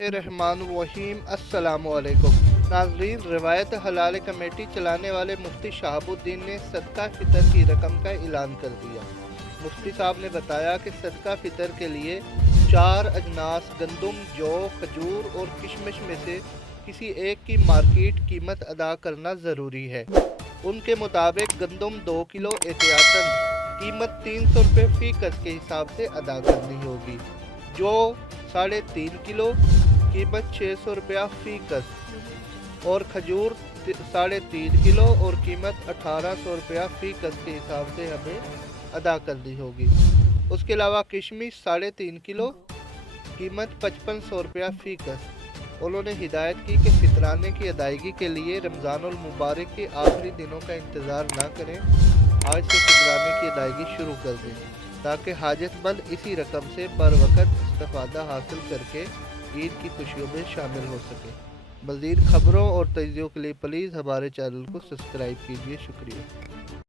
रहमानुर्रहीम अस्सलामुअलैकुम नाज़रीन, रिवायत हलाल कमेटी चलाने वाले मुफ्ती शहाबुद्दीन ने सदका फ़ितर की रकम का ऐलान कर दिया। मुफ्ती साहब ने बताया कि सदका फ़ितर के लिए 4 अजनास गंदम, जौ, खजूर और किशमिश में से किसी एक की मार्केट कीमत अदा करना ज़रूरी है। उनके मुताबिक गंदम 2 किलो एहतियातन कीमत 300 रुपये फ़ी गज के हिसाब से अदा करनी होगी। जौ 3.5 किलो कीमत 600 रुपया फ़ी गज और खजूर 3.5 किलो और कीमत 1800 रुपया फ़ी गज के हिसाब से हमें अदा करनी होगी। उसके अलावा किशमिश 3.5 किलो कीमत 5500 रुपया फ़ी गज। उन्होंने हिदायत की कि फितराने की अदायगी के लिए रमज़ानुल मुबारक के आखिरी दिनों का इंतज़ार न करें, आज से फितराने की अदायगी शुरू कर दें ताकि हाजतमंद इसी रकम से बर वक़्त इस्तिफ़ादा हासिल करके ईद की खुशियों में शामिल हो सके। मज़ीद खबरों और तजज़ियों के लिए प्लीज़ हमारे चैनल को सब्सक्राइब कीजिए। शुक्रिया।